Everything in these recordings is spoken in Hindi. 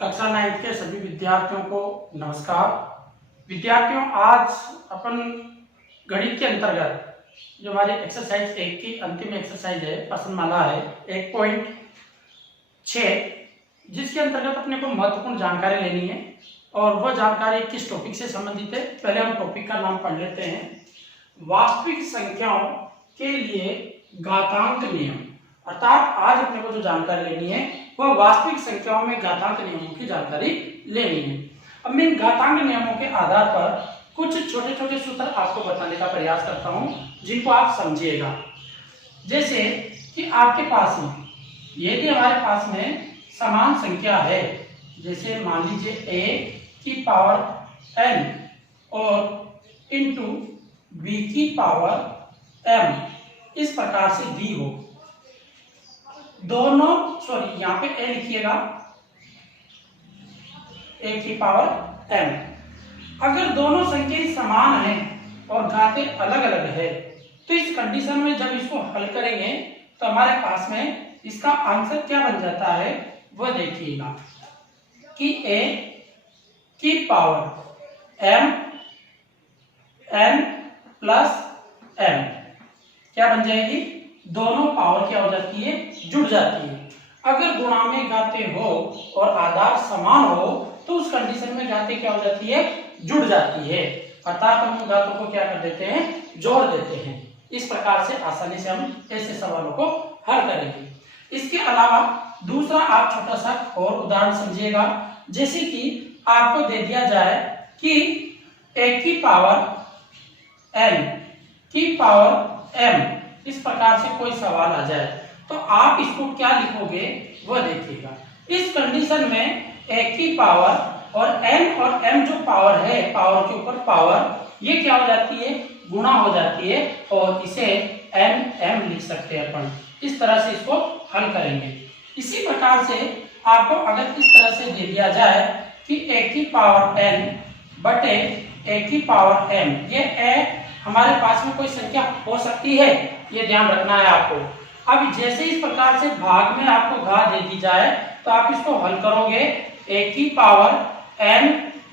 कक्षा 9 के सभी विद्यार्थियों को नमस्कार। विद्यार्थियों, आज अपन गणित के अंतर्गत जो हमारी एक्सरसाइज 1 की अंतिम एक्सरसाइज है, प्रश्नमाला है 1.6, जिसके अंतर्गत अपने को महत्वपूर्ण जानकारी लेनी है। और वह जानकारी किस टॉपिक से संबंधित है, पहले हम टॉपिक का नाम पढ़ लेते हैं। वास्तविक संख्याओं के लिए घातांक नियम। अर्थात आज अपने को जो जानकारी लेनी है वह वास्तविक संख्याओं में घातांक नियमों की जानकारी लेनी है। अब मैं इन घातांक नियमों के आधार पर कुछ छोटे छोटे सूत्र आपको बताने का प्रयास करता हूं, जिनको आप समझिएगा। जैसे कि आपके पास में यदि हमारे पास में समान संख्या है, जैसे मान लीजिए a की पावर n और इंटू b की पावर m इस प्रकार से दी हो, दोनों यहाँ पे a लिखिएगा, a की पावर m। अगर दोनों संख्याएं समान हैं और घातें अलग अलग है, तो इस कंडीशन में जब इसको हल करेंगे तो हमारे पास में इसका आंसर क्या बन जाता है वह देखिएगा कि a की power m n plus m क्या बन जाएगी, दोनों पावर क्या हो जाती है, जुड़ जाती है। अगर गुणा में घातें हो और आधार समान हो तो उस कंडीशन में घातें क्या हो जाती है, जुड़ जाती है। अर्थात हम घातों को क्या कर देते हैं, जोड़ देते हैं। इस प्रकार से आसानी से हम ऐसे सवालों को हल करेंगे। इसके अलावा दूसरा आप छोटा सा और उदाहरण समझिएगा। जैसे कि आपको दे दिया जाए कि a की पावर n की पावर m, इस प्रकार से कोई सवाल आ जाए तो आप इसको क्या लिखोगे वह देखिएगा। इस कंडीशन में a की पावर और n और m जो पावर है, पावर के ऊपर पावर, ये क्या हो जाती है, गुणा हो जाती है और इसे n m लिख सकते हैं अपन। इस तरह से इसको हल करेंगे। इसी प्रकार से आपको अगर इस तरह से दे दिया जाए कि a की पावर n बटे a की पावर m, ये a हमारे पास में कोई संख्या हो सकती है, ये ध्यान रखना है आपको। अब जैसे इस प्रकार से भाग में आपको घात दे दी जाए तो आप इसको हल करोगे, a की पावर n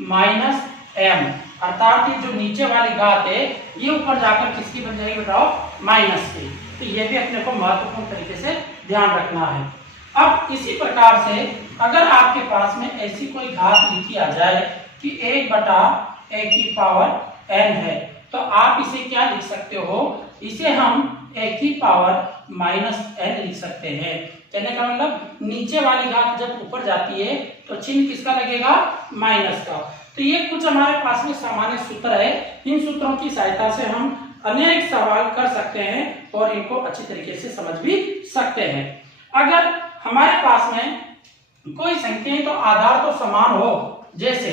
माइनस m, अर्थात ये जो नीचे वाली घात है ये ऊपर जाकर किसकी बन जाएगी बताओ, माइनस की। तो ये भी अपने को महत्वपूर्ण तरीके से ध्यान रखना है। अब इसी प्रकार से अगर आपके पास में ऐसी कोई घात लिखी आ जाए कि 1 बटा a की पावर n है, तो आप इसे क्या लिख सकते हो, इसे हम a की पावर माइनस n लिख सकते हैं। कहने का मतलब नीचे वाली घात जब ऊपर जाती है तो चिन्ह किसका लगेगा, माइनस का। तो ये कुछ हमारे पास में सामान्य सूत्र है। इन सूत्रों की सहायता से हम अनेक सवाल कर सकते हैं और इनको अच्छी तरीके से समझ भी सकते हैं। अगर हमारे पास में कोई संख्या तो आधार तो समान हो, जैसे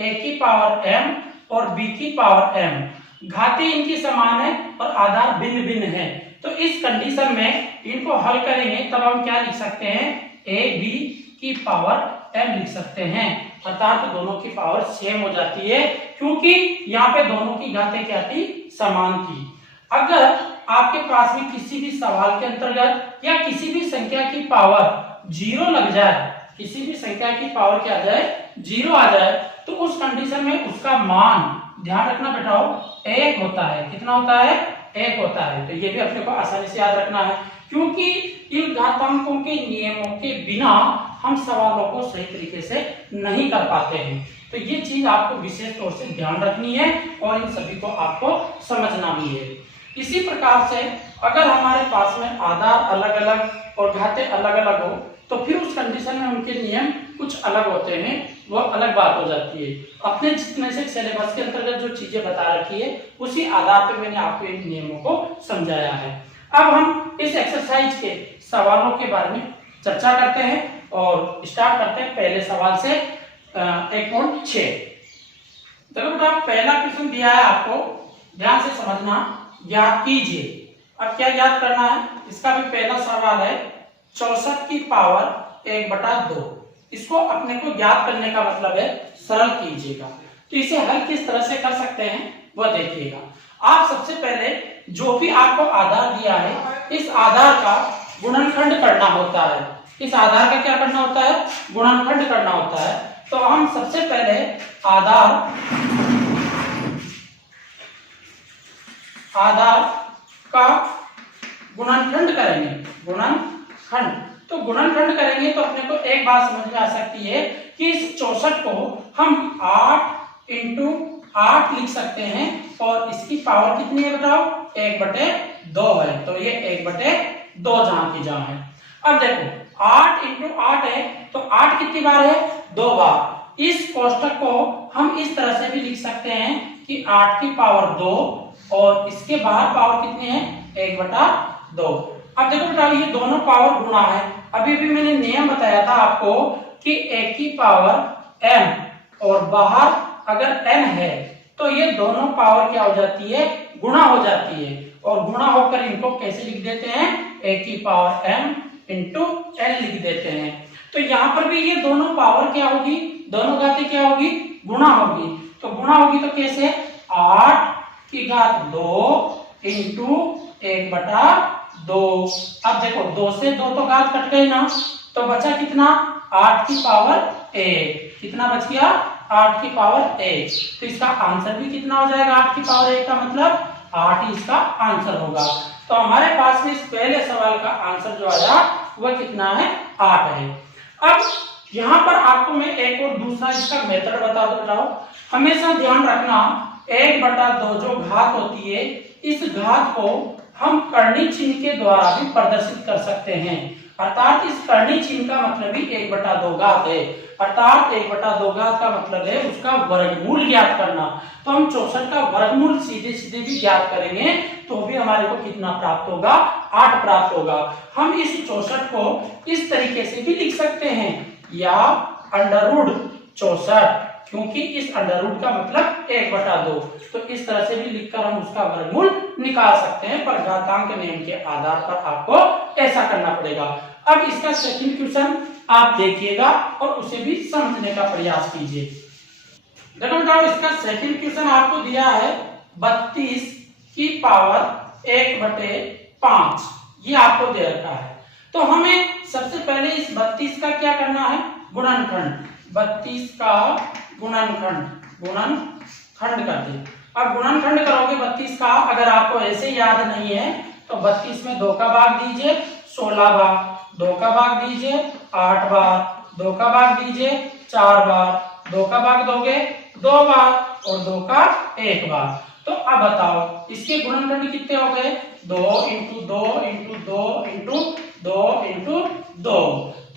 a की पावर m और b की पावर m, घातें इनकी समान है और आधार भिन्न भिन्न है, तो इस कंडीशन में इनको हल करेंगे तब हम क्या लिख सकते हैं, a b की पावर m लिख सकते हैं। अर्थात दोनों की पावर सेम हो जाती है, क्योंकि यहाँ पे दोनों की घातें क्या थी, समान थी। अगर आपके पास में किसी भी सवाल के अंतर्गत या किसी भी संख्या की पावर 0 लग जाए, किसी भी संख्या की पावर क्या आ जाए, 0 आ जाए, तो उस कंडीशन में उसका मान, ध्यान रखना बेटाओ, 1 होता है। कितना होता है, 1 होता है। तो ये भी अपने को आसानी से याद रखना है, क्योंकि इन घातांकों के नियमों के बिना हम सवालों को सही तरीके से नहीं कर पाते हैं। तो ये चीज आपको विशेष तौर से ध्यान रखनी है और इन सभी को आपको समझना भी है। इसी प्रकार से अगर हमारे पास में आधार अलग अलग और घातें अलग अलग हो तो फिर उस कंडीशन में उनके नियम कुछ अलग होते हैं, वो अलग बात हो जाती है। अपने जितने से सिलेबस के अंतर्गत जो चीजें बता रखी है उसी आधार पर मैंने आपको इन नियमों को समझाया है। अब हम इस एक्सरसाइज के सवालों के बारे में चर्चा करते हैं और स्टार्ट करते हैं पहले सवाल से 1.6। तो बेटा पहला क्वेश्चन दिया है आपको, ध्यान से समझना, याद कीजिए। अब क्या याद करना है, इसका भी पहला सवाल है 64 की पावर 1/2। इसको अपने को याद करने का मतलब है सरल कीजिएगा। तो इसे हल किस तरह से कर सकते हैं वह देखिएगा। आप सबसे पहले जो भी आपको आधार दिया है, इस आधार का गुणनखंड करना होता है। इस आधार का क्या करना होता है, गुणनखंड करना होता है। तो हम सबसे पहले आधार का गुणनखंड करेंगे। गुणनखंड, तो गुणनखंड करेंगे तो अपने को एक बात समझ में आ सकती है कि इस 64 को हम 8 इंटू 8 लिख सकते हैं और इसकी पावर कितनी है बताओ, 1/2 है। तो ये 1/2 जहां की जहां है। अब देखो 8 इंटू 8 है तो 8 कितनी बार है, 2 बार। इस कोष्ठक को हम इस तरह से भी लिख सकते हैं कि 8 की पावर 2 और इसके बाहर पावर कितनी है, 1/2। अब देखो बेटा ये दोनों पावर गुणा है। अभी भी मैंने नियम बताया था आपको कि एक की पावर m और बाहर अगर n है तो ये दोनों पावर क्या हो जाती है, गुणा हो जाती है। और गुणा होकर इनको कैसे लिख देते हैं, एक की पावर m इंटू n लिख देते हैं। तो यहाँ पर भी ये दोनों पावर क्या होगी, दोनों घातें क्या होगी, गुणा होगी। तो गुणा होगी तो कैसे, 8 की घात 2 इंटू 1/2। अब देखो 2 से 2 तो घात कट गई ना, तो बचा कितना, 8 की पावर 1। कितना बच गया, 8 की पावर 1। तो इसका आंसर भी कितना हो जाएगा, 8 की पावर 1 का मतलब 8 ही इसका आंसर होगा। तो हमारे पास में इस पहले सवाल का आंसर जो आया वह कितना है, 8 है। अब यहाँ पर आपको मैं एक और दूसरा इसका मेथड बता दूं। हमेशा ध्यान रखना 1/2 जो घात होती है, इस घात को हम कर्णी चिन्ह के द्वारा भी प्रदर्शित कर सकते हैं। अर्थात इस कर्णी चिन्ह का मतलब ही 1/2 घात है। अर्थात 1/2 घात का मतलब है उसका वर्गमूल ज्ञात करना। तो हम 64 का वर्गमूल सीधे सीधे भी ज्ञात करेंगे तो भी हमारे को कितना प्राप्त होगा, 8 प्राप्त होगा। हम इस 64 को इस तरीके से भी लिख सकते हैं, या √64, क्योंकि इस अंडर रूट का मतलब 1/2। तो इस तरह से भी लिखकर हम उसका वर्गमूल निकाल सकते हैं, पर घातांक नियम के आधार पर आपको ऐसा करना पड़ेगा। अब इसका सेकंड क्वेश्चन आप देखिएगा और उसे भी समझने का प्रयास कीजिए। देखो बेटा इसका सेकंड क्वेश्चन आपको दिया है 32 की पावर 1/5, ये आपको दे रखा है। तो हमें सबसे पहले इस 32 का क्या करना है, गुणनखंड। 32 का गुणनखंड कर दे। अब गुणनखंड करोगे 32 का, अगर आपको ऐसे याद नहीं है तो 32 में 2 का भाग दीजिए 16 बार, 2 का भाग दीजिए 8 बार, 2 का भाग दीजिए 4 बार, 2 का भाग दोगे 2 बार और 2 का 1 बार। तो अब बताओ इसके गुणनखंड कितने हो गए, 2 इंटू 2 इंटू 2 इंटू 2 इंटू 2।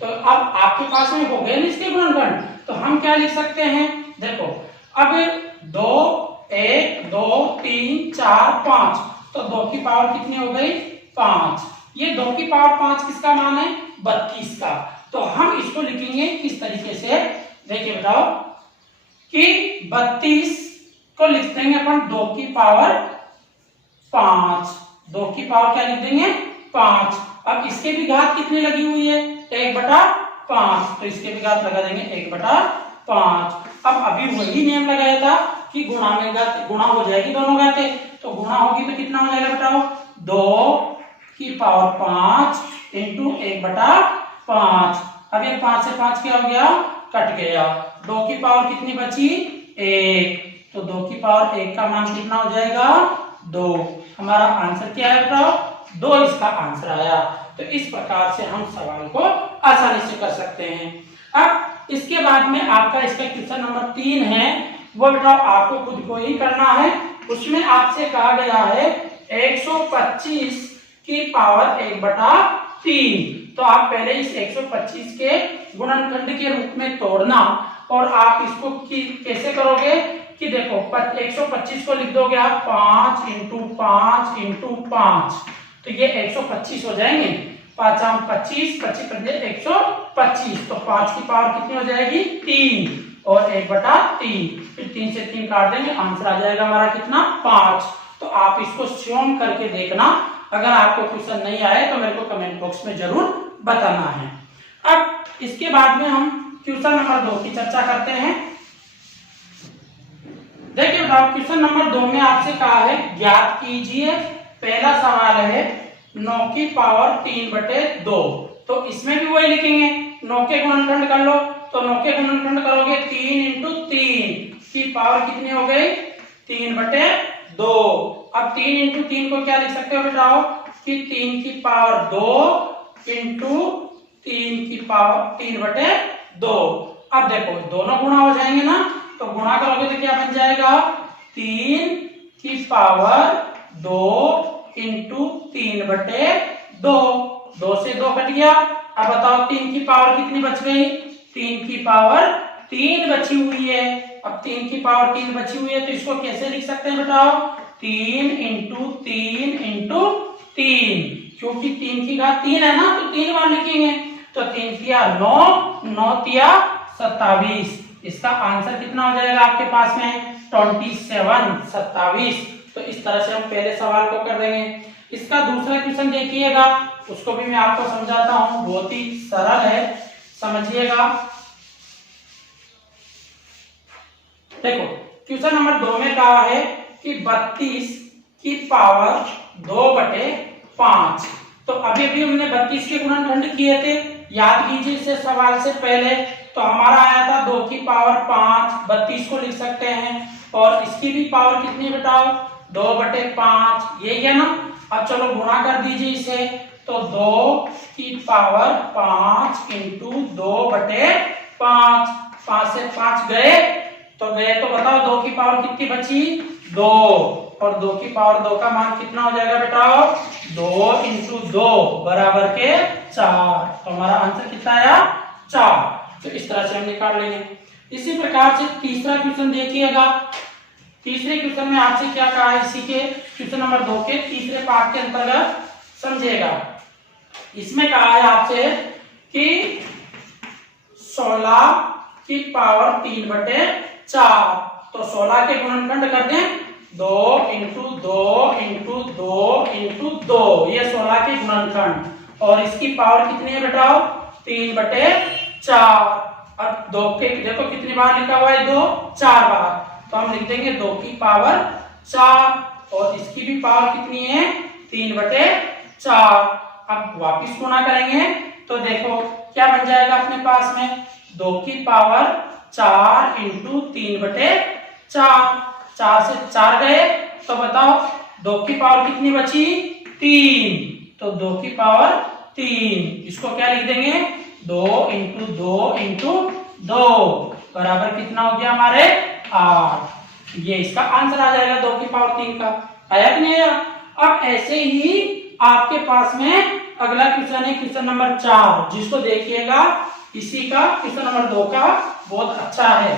तो अब आपके पास में हो गए ना इसके गुणनखंड। तो हम क्या लिख सकते हैं, देखो अब 2 1 2 3 4 5, तो 2 की पावर कितनी हो गई, 5। ये 2 की पावर 5 किसका मान है, 32 का। तो हम इसको लिखेंगे किस तरीके से, देखिए बताओ कि 32 को लिख देंगे अपन 2 की पावर 5। 2 की पावर क्या लिख देंगे, 5। अब इसके भी घात कितनी लगी हुई है, 1/5, तो इसके भी घात लगा देंगे 1/5। अब अभी वही नियम लगाया था कि गुणा में घात गुणा हो जाएगी दोनों घातें, तो गुणा होगी तो कितना हो जाएगा बताओ, 2 की पावर 5 इंटू 1/5। अब ये 5 से 5 क्या हो गया, कट गया। 2 की पावर कितनी बची, 1, तो 2 की पावर 1 का मान कितना हो जाएगा, 2। हमारा आंसर क्या है बताओ, 2 इसका आंसर आया। तो इस प्रकार से हम सवाल को आसानी से कर सकते हैं। अब इसके बाद में आपका इसका क्वेश्चन नंबर 3 है, वो बताओ आपको खुद को ही करना है। उसमें आपसे कहा गया है 125 की पावर 1/3। तो आप पहले इस 125 के गुणनखंड के रूप में तोड़ना, और आप इसको कैसे करोगे कि देखो 125 को लिख दोगे आप 5 इंटू 5 इंटू 5, तो ये 125 हो जाएंगे। 5 25, 25 125, तो 5 की पावर कितनी हो जाएगी, 3 और 1/3, फिर 3 से 3 काट देंगे, आंसर आ जाएगा हमारा कितना, 5। तो आप इसको स्वयं करके देखना। अगर आपको क्वेश्चन नहीं आए तो मेरे को कमेंट बॉक्स में जरूर बताना है। अब इसके बाद में हम क्वेश्चन नंबर 2 की चर्चा करते हैं। देखिए बताओ क्वेश्चन नंबर 2 में आपसे कहा है ज्ञात कीजिए। पहला सवाल है 9 की पावर 3/2। तो इसमें भी वही लिखेंगे, 9 के गुणनखंड कर लो। तो 9 के गुणनखंड करोगे 3 इंटू 3 की पावर कितनी हो गई 3/2। अब 3 इंटू 3 को क्या लिख सकते हो बेटाओ कि 3 की पावर 2 इंटू 3 की पावर 3/2। अब देखो दोनों गुणा हो जाएंगे ना, तो गुणा करोगे तो क्या बन जाएगा 3 की पावर 2 इंटू 3/2। 2 से 2 कट गया। अब बताओ 3 की पावर कितनी बच गई 3 की पावर 3 बची हुई है। अब 3 की पावर 3 बची हुई है तो इसको कैसे लिख सकते हैं बताओ 3 इंटू 3 इंटू 3, क्योंकि 3 की घात 3 है ना तो 3 बार लिखेंगे। तो 3 तिया 9, 9 तिया 27। इसका आंसर कितना हो जाएगा आपके पास में 27, 27। तो इस तरह से हम पहले सवाल को कर देंगे। इसका दूसरा क्वेश्चन देखिएगा, उसको भी मैं आपको समझाता हूं, बहुत ही सरल है, समझिएगा। देखो क्वेश्चन नंबर 2 में कहा है कि 32 की पावर 2/5। तो अभी अभी हमने 32 के गुणनखंड किए थे, याद कीजिए इसे सवाल से पहले। तो हमारा आया था 2 की पावर 5, 32 को लिख सकते हैं, और इसकी भी पावर कितनी बताओ 2/5, यही है ना। अब चलो गुणा कर दीजिए इसे, तो 2 की पावर 5 इंटू 2/5। 5 से 5 गए तो बताओ 2 की पावर कितनी बची 2, और 2 की पावर 2 का मान कितना हो जाएगा बेटाओ 2 इंटू 2 बराबर के 4। तो हमारा आंसर कितना आया 4। तो इस तरह से हम निकाल लेंगे। इसी प्रकार से तीसरा क्वेश्चन देखिएगा। तीसरे क्वेश्चन में आपसे क्या कहा है, इसी के क्वेश्चन नंबर 2 के तीसरे पार्ट के अंतर्गत समझिएगा। इसमें कहा है आपसे कि 16 की पावर 3/4। तो 16 के गुणनखंड कर दें 2 इंटू 2 इंटू 2 इंटू 2, ये 16 के गुणनखंड, और इसकी पावर कितनी है बेटाओ 3/4। अब 2 के देखो कितनी बार लिखा हुआ है 2, 4 बार, तो हम लिख देंगे 2 की पावर 4, और इसकी भी पावर कितनी है 3/4। अब वापिस गुणा करेंगे तो देखो क्या बन जाएगा अपने पास में 2 की पावर 4 इंटू 3/4। 4 से 4 गए तो बताओ 2 की पावर कितनी बची 3, तो 2 की पावर 3, इसको क्या लिख देंगे 2 इंटू 2 इंटू 2 बराबर कितना हो गया हमारे 8। ये इसका आंसर आ जाएगा 2 की पावर 3 का। आया कि नहीं आया। अब ऐसे ही आपके पास में अगला क्वेश्चन है क्वेश्चन नंबर 4, जिसको देखिएगा इसी का क्वेश्चन नंबर 2 का बहुत अच्छा है,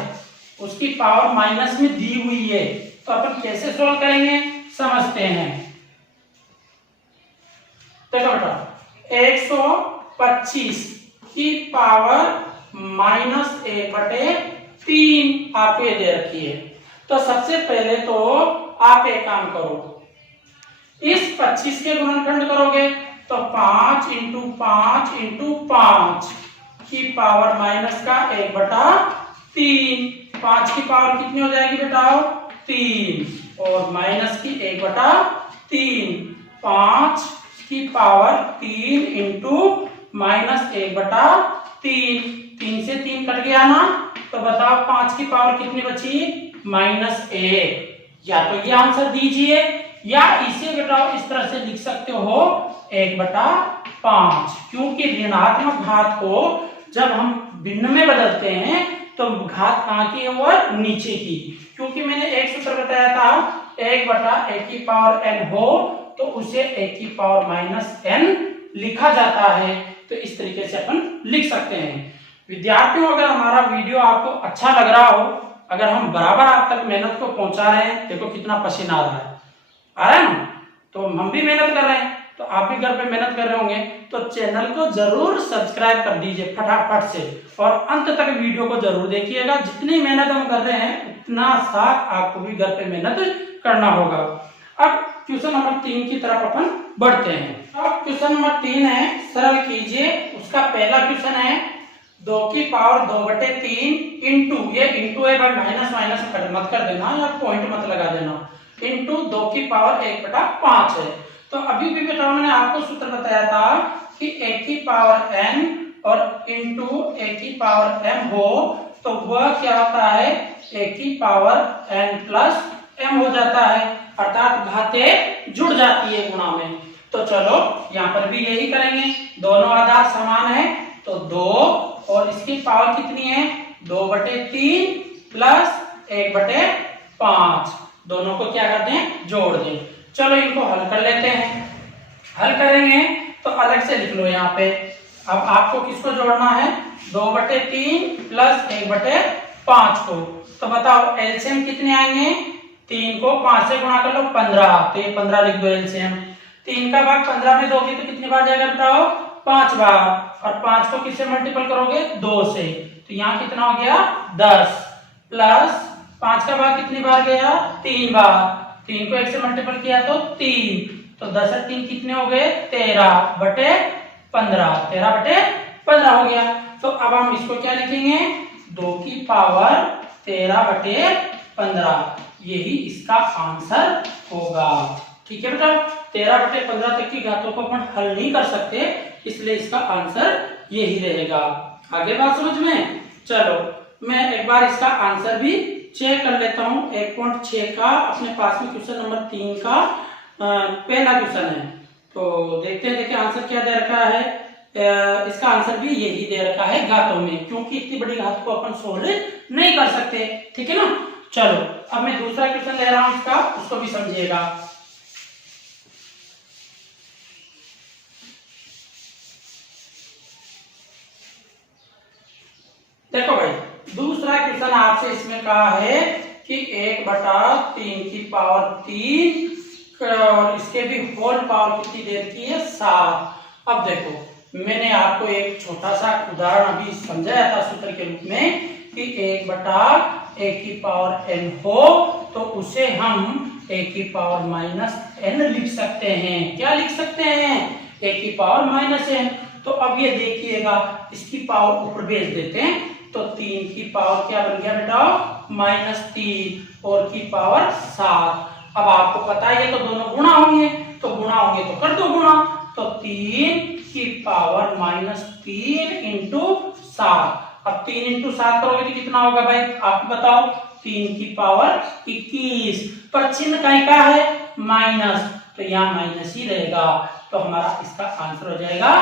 उसकी पावर माइनस में दी हुई है। तो अपन कैसे सोल्व करेंगे समझते हैं। देखो बेटा 125 की पावर -1/3 आपको ये दे रखी है। तो सबसे पहले तो आप एक काम करो, इस 25 के गुणनखंड करोगे तो 5 इंटू 5 इंटू 5 की पावर माइनस का 1/3। 5 की पावर कितनी हो जाएगी बेटाओ 3, और माइनस की 1/3। 5 की पावर 3 इंटू -1/3। 3 से 3 कट गया ना, तो बताओ 5 की पावर कितनी बची -1। या तो ये आंसर दीजिए, या इसे बेटाओ इस तरह से लिख सकते हो 1/5, क्योंकि ऋणात्मक घात को जब हम भिन्न में बदलते हैं तो घात कहाँ की है और नीचे की। क्योंकि मैंने एक सूत्र बताया था 1/a की पावर n हो तो उसे a की पावर -n लिखा जाता है। तो इस तरीके से अपन लिख सकते हैं। विद्यार्थियों अगर हमारा वीडियो आपको अच्छा लग रहा हो, अगर हम बराबर आप तक मेहनत को पहुंचा रहे हैं, देखो कितना पसीना आ रहा है ना, तो हम भी मेहनत कर रहे हैं, तो आप भी घर पे मेहनत कर रहे होंगे, तो चैनल को जरूर सब्सक्राइब कर दीजिए फटाफट से, और अंत तक वीडियो को जरूर देखिएगा। जितनी मेहनत हम कर रहे हैं उतना सा आपको भी घर पे मेहनत करना होगा। अब क्वेश्चन नंबर 3 की तरफ अपन बढ़ते हैं। अब क्वेश्चन नंबर 3 है, सरल कीजिए। उसका पहला क्वेश्चन है 2 की पावर 2/3 इंटू, ये इंटू है बट माइनस माइनस मत कर देना या पॉइंट मत लगा देना, इंटू 2 की पावर 1/5 है। तो अभी भी बेटा मैंने आपको सूत्र बताया था कि a की पावर n और इंटू a की पावर m हो तो वह क्या होता है, a की पावर n प्लस m हो जाता है, अर्थात घातें जुड़ जाती है गुणा में। तो चलो यहाँ पर भी यही करेंगे, दोनों आधार समान है तो 2 और इसकी पावर कितनी है 2/3 प्लस 1/5, दोनों को क्या करते हैं जोड़ दें। चलो इनको हल कर लेते हैं। हल करेंगे तो अलग से लिख लो यहाँ पे। अब आपको किसको जोड़ना है 2/3 प्लस 1/5 को। तो बताओ एलसीएम कितने आएंगे, 3 को 5 से गुणा कर लो 15, तो ये 15 लिख दो एलसीएम। 3 का भाग 15 में दोगे तो कितनी बार जाएगा बताओ 5 बार, और 5 को किससे मल्टीपल करोगे 2 से, तो यहाँ कितना हो गया 10 प्लस 5 का भाग कितनी बार गया 3 बार, 3 को 1 से मल्टीपल किया तो 3, तो 10 और 3 कितने हो गए 13/15, 13/15 हो गया। तो अब हम इसको क्या लिखेंगे 2 की पावर 13/15, यही इसका आंसर होगा। ठीक है बेटा, 13/15 तक की घातों को अपन हल नहीं कर सकते, इसलिए इसका आंसर यही रहेगा। आगे बात समझ में। चलो मैं एक बार इसका आंसर भी चेक कर लेता हूँ। 1.6 का अपने पास में क्वेश्चन नंबर 3 का पहला क्वेश्चन है, तो देखते हैं देखिए आंसर क्या दे रखा है। इसका आंसर भी यही दे रखा है घातों में, क्योंकि इतनी बड़ी घात को अपन सोल्व नहीं कर सकते। ठीक है ना। चलो अब मैं दूसरा क्वेश्चन ले रहा हूं इसका, उसको भी समझिएगा। देखो भाई दूसरा क्वेश्चन आपसे इसमें कहा है कि 1/3 की पावर 3 और इसके भी होल पावर कितनी दे रखी है 7। अब देखो मैंने आपको एक छोटा सा उदाहरण अभी समझाया था सूत्र के रूप में कि 1/a की पावर n हो तो उसे हम a की पावर -n लिख सकते हैं। क्या लिख सकते हैं a की पावर -n। तो अब ये देखिएगा इसकी पावर ऊपर भेज देते हैं, तो 3 की पावर क्या बन गया बेटा -3 और की पावर 7। अब आपको पता है तो दोनों गुणा होंगे, तो गुणा होंगे तो कर दो गुणा, तो 3 की पावर -3 इंटू 7। अब 3 इंटू 7 करोगे तो कितना होगा भाई आप बताओ, 3 की पावर 21, पर चिन्ह कहीं का है माइनस, तो यहाँ माइनस ही रहेगा, तो हमारा इसका आंसर हो जाएगा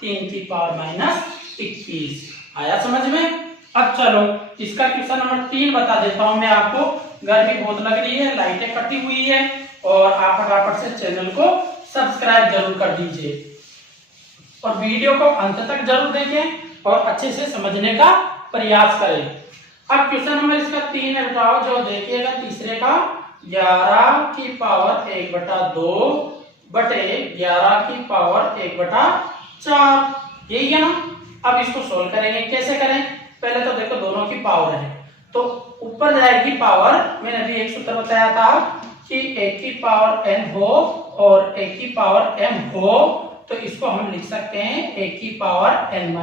3 की पावर -21। आया समझ में। अब चलो इसका क्वेश्चन नंबर 3 बता देता हूं मैं आपको। गर्मी बहुत लग रही है, लाइटें कटी हुई है, और आप फटाफट से चैनल को सब्सक्राइब जरूर कर दीजिए और वीडियो को अंत तक जरूर देखें और अच्छे से समझने का प्रयास करें। अब क्वेश्चन नंबर इसका 3 है बताओ, जो देखिएगा तीसरे का 11 की पावर 1/2 बटे 11 की पावर 1/4, यही है ना। अब इसको सोल्व करेंगे, कैसे करें, पहले तो देखो दोनों की पावर है, तो ऊपर जाएगी पावर, मैंने अभी एक सूत्र बताया था कि a की पावर n हो और a की पावर m हो, तो इसको हम लिख सकते हैं a की पावर n - m।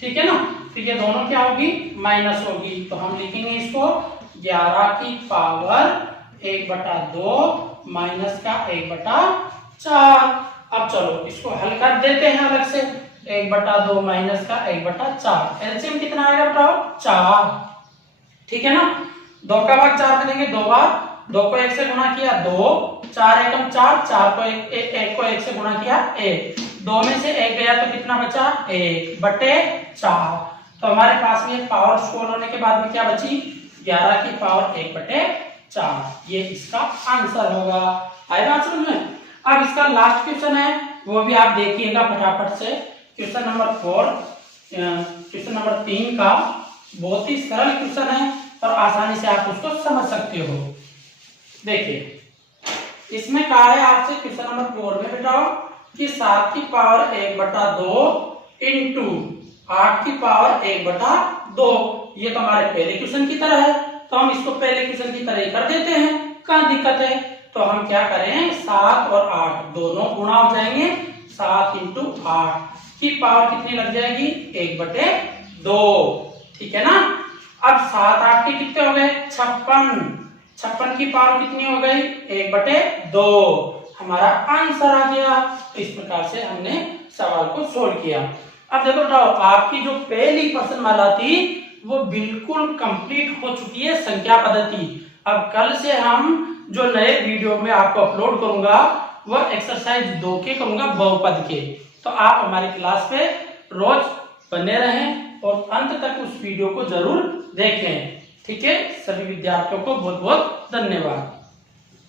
ठीक है ना। तो ये दोनों क्या होगी माइनस होगी, तो हम लिखेंगे इसको 11 की पावर 1/2 माइनस का 1/4। अब चलो इसको हल कर देते हैं अलग से, 1/2 माइनस का 1/4, एलसीएम कितना आएगा बताओ 4। ठीक है ना। 2 का भाग 4 में देंगे 2 बार, 2 को 1 से गुणा किया 2, 4 एकम 4, 4 को 1 को 1 से गुणा किया 1, 2 में से 1 गया तो कितना बचा 1/4। तो हमारे पास में पावर सोल्व होने के बाद में क्या बची 11 की पावर 1/4, ये इसका आंसर होगा। आएगा समझ में। अब इसका लास्ट क्वेश्चन है, वो भी आप देखिएगा फटाफट से। क्वेश्चन नंबर 4, क्वेश्चन नंबर 3 का बहुत ही सरल क्वेश्चन है और आसानी से आप उसको समझ सकते हो। देखिए इसमें कहा है आपसे क्वेश्चन नंबर 4 में बेटा कि 7 की पावर 1/2 इंटू 8 की पावर 1/2, ये तो हमारे पहले क्वेश्चन की तरह है, तो हम इसको पहले क्वेश्चन की तरह ही कर देते हैं, कहाँ दिक्कत है। तो हम क्या करें 7 और 8 दोनों गुणा हो जाएंगे, 7 इंटू 8 की पावर कितनी लग जाएगी 1/2। ठीक है ना। अब 7 8 के कितने हो गए 56, 56 की पावर कितनी हो गई 1/2, हमारा आंसर आ गया। तो इस प्रकार से हमने सवाल को सोल्व किया। अब देखो आपकी जो पहली प्रश्नमाला थी वो बिल्कुल कंप्लीट हो चुकी है संख्या पद्धति। अब कल से हम जो नए वीडियो में आपको अपलोड करूंगा वह एक्सरसाइज 2 के करूंगा, बहुपद के। तो आप हमारी क्लास पे रोज बने रहें और अंत तक उस वीडियो को जरूर देखें। ठीक है, सभी विद्यार्थियों को बहुत बहुत धन्यवाद।